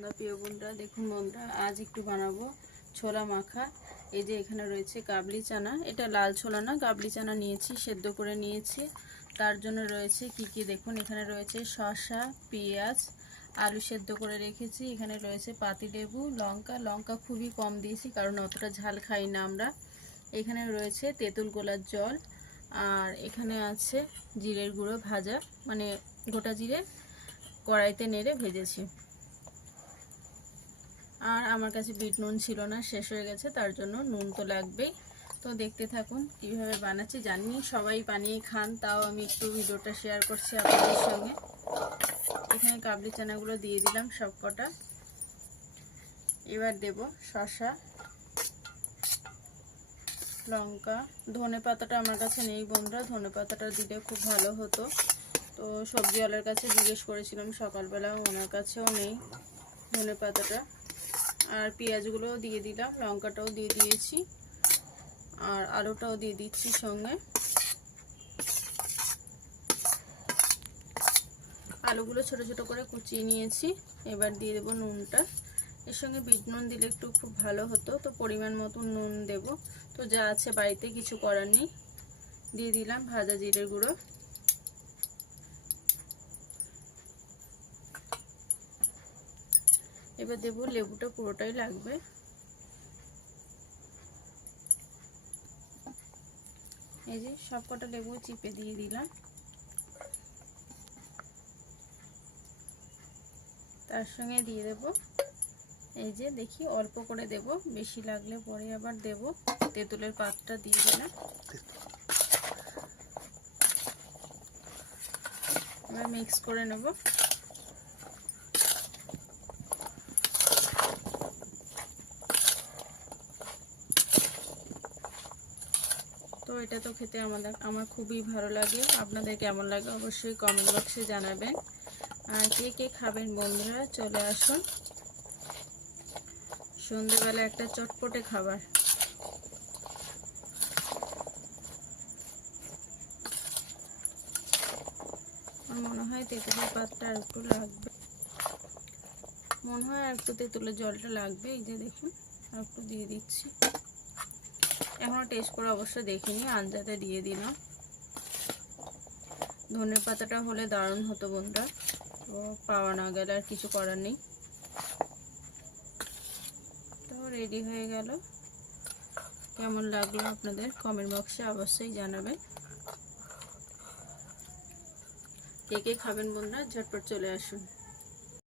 সন্ধ্যা প্রিয় বন্ধুরা, দেখুন বন্ধুরা, আজ একটু বানাবো ছোলা মাখা। এই যে এখানে রয়েছে কাবলি চানা, এটা লাল ছোলা না, কাবলি চানা নিয়েছি, সেদ্ধ করে নিয়েছি। তার জন্য রয়েছে কি দেখুন, এখানে রয়েছে শসা, পেঁয়াজ, আলু সেদ্ধ করে রেখেছি। এখানে রয়েছে পাতিলেবু, লঙ্কা খুবই কম দিয়েছি কারণ অতটা ঝাল খাই না আমরা। এখানে রয়েছে তেঁতুল গোলার জল, আর এখানে আছে জিরের গুঁড়ো ভাজা, মানে গোটা জিরে কড়াইতে নেড়ে ভেজেছি। আর আমার কাছে বিট নুন ছিল না, শেষ হয়ে গেছে, তার জন্য নুন তো লাগবেই। তো দেখতে থাকুন কীভাবে বানাচ্ছি। জানি সবাই বানিয়ে খান, তাও আমি একটু ভিডিওটা শেয়ার করছি আপনাদের সঙ্গে। এখানে কাবলি চানাগুলো দিয়ে দিলাম সব কটা। এবার দেব শসা, লঙ্কা, ধনে পাতাটা আমার কাছে নেই বন্ধুরা, ধনে পাতাটা দিলে খুব ভালো হতো। তো সবজিওয়ালার কাছে জিজ্ঞেস করেছিলাম সকালবেলা, ওনার কাছেও নেই ধনে পাতাটা। আর পেঁয়াজগুলোও দিয়ে দিলাম, লঙ্কাটাও দিয়ে দিয়েছি, আর আলুটাও দিয়ে দিচ্ছি সঙ্গে। আলুগুলো ছোট ছোট করে কুচিয়ে নিয়েছি। এবার দিয়ে দেবো নুনটা। এর সঙ্গে বিট নুন দিলে একটু খুব ভালো হতো, তো পরিমাণ মতো নুন দেব। তো যা আছে বাড়িতে, কিছু করার নেই। দিয়ে দিলাম ভাজা জিরের গুঁড়ো। এবার দেবো, লেবুটা পুরোটাই লাগবে। এই যে সব কটা লেবু চিপে দিয়ে দিলাম। তার সঙ্গে দিয়ে দেব, এই যে দেখি অল্প করে দেব, বেশি লাগলে পরে আবার দেব, তেঁতুলের পাতটা দিয়ে দিলাম। এবার মিক্স করে নেব। তো এটা তো খেতে আমার খুবই ভালো লাগে। আপনাদের কেমন লাগে অবশ্যই কমেন্ট বক্সে জানাবেন। আর কে কে খাবেন বন্ধুরা, চলে আসুন। সন্ধ্যেবেলা একটা চটপটে খাবার। আমার মনে হয় তেঁতুলের পাতটা আর একটু লাগবে, মনে হয় আর একটু তেঁতুলের জলটা লাগবে। এই যে দেখুন, আর একটু দিয়ে দিচ্ছি। এখনো টেস্ট করে অবশ্য দেখিনি, আঞ্জাতে দিয়ে দিলাম। ধনে পাতাটা হলে দারুণ হতো বন্ধুরা, তো পাওয়া না গেলে আর কিছু করার নেই। তো রেডি হয়ে গেল। কেমন লাগলো আপনাদের কমেন্ট বক্সে অবশ্যই জানাবেন। কে কে খাবেন বন্ধুরা, ঝটপট চলে আসুন।